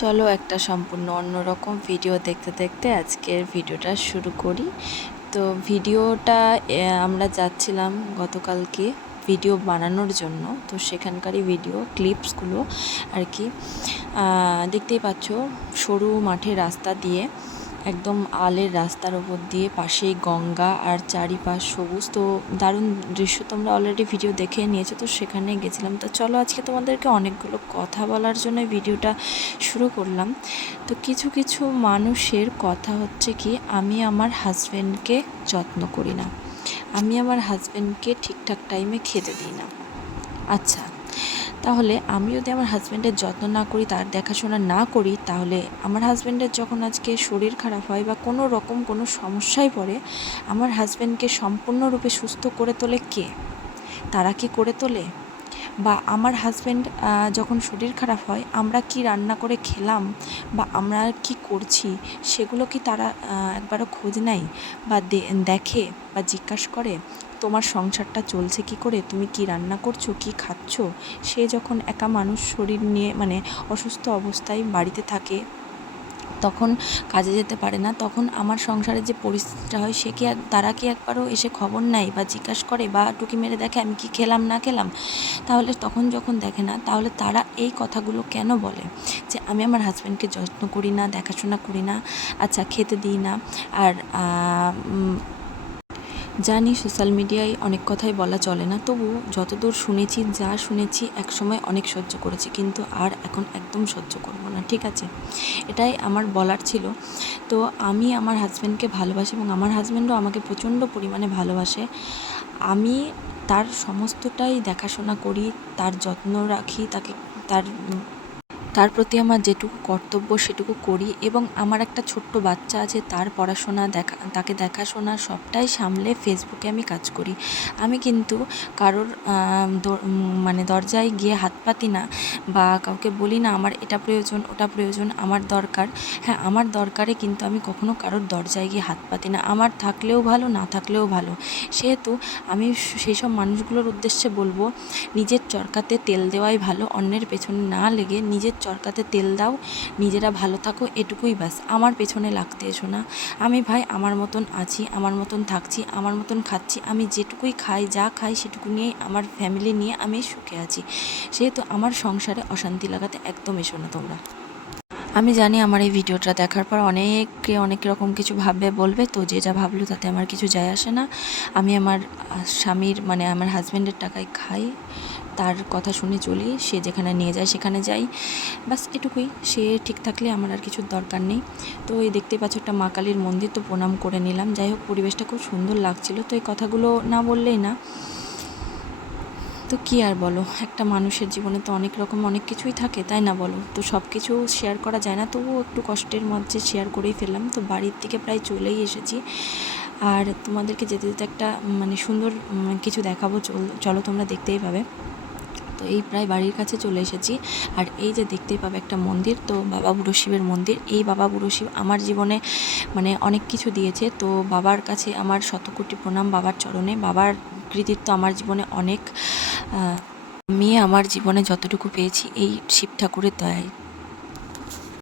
চলো একটা সম্পূর্ণ অন্যরকম ভিডিও দেখতে দেখতে আজকের ভিডিওটা শুরু করি। তো ভিডিওটা আমরা যাচ্ছিলাম গতকালকে ভিডিও বানানোর জন্য। তো সেখানকারই ভিডিও ক্লিপসগুলো আর কি। দেখতেই পাচ্ছ, সরু মাঠে রাস্তা দিয়ে একদম আলের রাস্তার ওপর দিয়ে পাশেই গঙ্গা আর চারিপাশ সবুজ। তো দারুণ দৃশ্য, তোমরা অলরেডি ভিডিও দেখে নিয়েছো, তো সেখানে গেছিলাম। তো চলো আজকে তোমাদেরকে অনেকগুলো কথা বলার জন্য ভিডিওটা শুরু করলাম। তো কিছু কিছু মানুষের কথা হচ্ছে কি, আমি আমার হাজব্যান্ডকে যত্ন করি না। আমি আমার হাজব্যান্ডকে ঠিকঠাক টাইমে খেতে দিই না। আচ্ছা তাহলে আমি যদি আমার হাজব্যান্ডের যত্ন না করি, তার দেখাশোনা না করি, তাহলে আমার হাজব্যান্ডের যখন আজকে শরীর খারাপ হয় বা কোনো রকম কোনো সমস্যায় পড়ে, আমার হাজব্যান্ডকে সম্পূর্ণরূপে সুস্থ করে তোলে কে? তারা কি করে তোলে? বা আমার হাজব্যান্ড যখন শরীর খারাপ হয়, আমরা কি রান্না করে খেলাম বা আমরা কি করছি, সেগুলো কি তারা একবারও খোঁজ নেয় বা দেখে বা জিজ্ঞাসা করে? তোমার সংসারটা চলছে কি করে? তুমি কি রান্না করছ? কি খাচ্ছ? সে যখন একা মানুষ শরীর নিয়ে মানে অসুস্থ অবস্থায় বাড়িতে থাকে, তখন কাজে যেতে পারে না। তখন আমার সংসারের যে পরিস্থিতিটা হয়, সে কি তারা কি একবারও এসে খবর নেয় বা জিজ্ঞাসা করে বা টুকি মেরে দেখে আমি কি খেলাম, না খেলাম? তাহলে তখন যখন দেখে না, তাহলে তারা এই কথাগুলো কেন বলে? যে আমি আমার হাজব্যান্ডকে যত্ন করি না, দেখাশোনা করি না আচ্ছা খেতে দিই না। আর জানি সোশ্যাল মিডিয়ায় অনেক কথাই বলা চলে না, তবু যতদূর শুনেছি, যা শুনেছি একসময় অনেক সহ্য করেছি, কিন্তু আর এখন একদম সহ্য করব না, ঠিক আছে? এটাই আমার বলার ছিল। তো আমি আমার হাজব্যান্ডকে ভালোবাসি এবং আমার হাজব্যান্ডও আমাকে প্রচণ্ড পরিমাণে ভালোবাসে। আমি তার সমস্তটাই দেখাশোনা করি, তার যত্ন রাখি, তাকে, তার তার প্রতি আমার যেটুকু কর্তব্য, সেটুকু করি এবং আমার একটা ছোট্ট বাচ্চা আছে, তার পড়াশোনা দেখা, তাকে দেখাশোনা সবটাই সামলে ফেসবুকে আমি কাজ করি। আমি কিন্তু কারোর মানে দরজায় গিয়ে হাত পাতি না বা কাউকে বলি না, আমার এটা প্রয়োজন, ওটা প্রয়োজন, আমার দরকার। হ্যাঁ আমার দরকারে কিন্তু আমি কখনো কারোর দরজায় গিয়ে হাত পাতি না। আমার থাকলেও ভালো, না থাকলেও ভালো। সেহেতু আমি সেই সব মানুষগুলোর উদ্দেশ্যে বলব, নিজের চরকাতে তেল দেওয়াই ভালো, অন্যের পেছনে না লেগে নিজের চরকাতে তেল দাও, নিজেরা ভালো থাকো, এটুকুই ব্যাস। আমার পেছনে লাগতে এসো না। আমি ভাই, আমার মতন আছি, আমার মতন থাকছি, আমার মতন খাচ্ছি। আমি যেটুকুই খাই, যা খাই, সেটুকু নিয়েই আমার ফ্যামিলি নিয়ে আমি সুখে আছি। সেহেতু আমার সংসারে অশান্তি লাগাতে একদম এসো না তোমরা। আমি জানি আমার এই ভিডিওটা দেখার পর অনেকে অনেক রকম কিছু ভাববে, বলবে, তো যে যা ভাবলো তাতে আমার কিছু যায় আসে না। আমি আমার স্বামীর মানে আমার হাজব্যান্ডের টাকায় খাই। তার কথা শুনে চলি, সে যেখানে নিয়ে যায় সেখানে যাই। বাস এটুকুই। সে ঠিক থাকলে আমার আর কিছুর দরকার নেই। তো এই দেখতে পাচ্ছ একটা মা কালীর মন্দির, তো প্রণাম করে নিলাম। যাই হোক, পরিবেশটা খুব সুন্দর লাগছিল। তো এই কথাগুলো না বললেই না। তো কি আর বলো, একটা মানুষের জীবনে তো অনেক রকম অনেক কিছুই থাকে, তাই না বলো? তো সব কিছু শেয়ার করা যায় না, তবুও একটু কষ্টের মধ্যে শেয়ার করেই ফেললাম। তো বাড়ির থেকে প্রায় চলেই এসেছি। আর তোমাদেরকে যেতে যেতে একটা মানে সুন্দর কিছু দেখাবো। চল- তোমরা দেখতেই পাবে। তো এই প্রায় বাড়ির কাছে চলে এসেছি। আর এই যে দেখতেই পাবে একটা মন্দির, তো বাবা বুড়ো শিবের মন্দির। এই বাবা বুড়ো শিব আমার জীবনে মানে অনেক কিছু দিয়েছে। তো বাবার কাছে আমার শতকোটি প্রণাম বাবার চরণে। বাবার কৃতিত্ব আমার জীবনে অনেক আমি আমার জীবনে যতটুকু পেয়েছি এই শিব ঠাকুরের দয়ায়।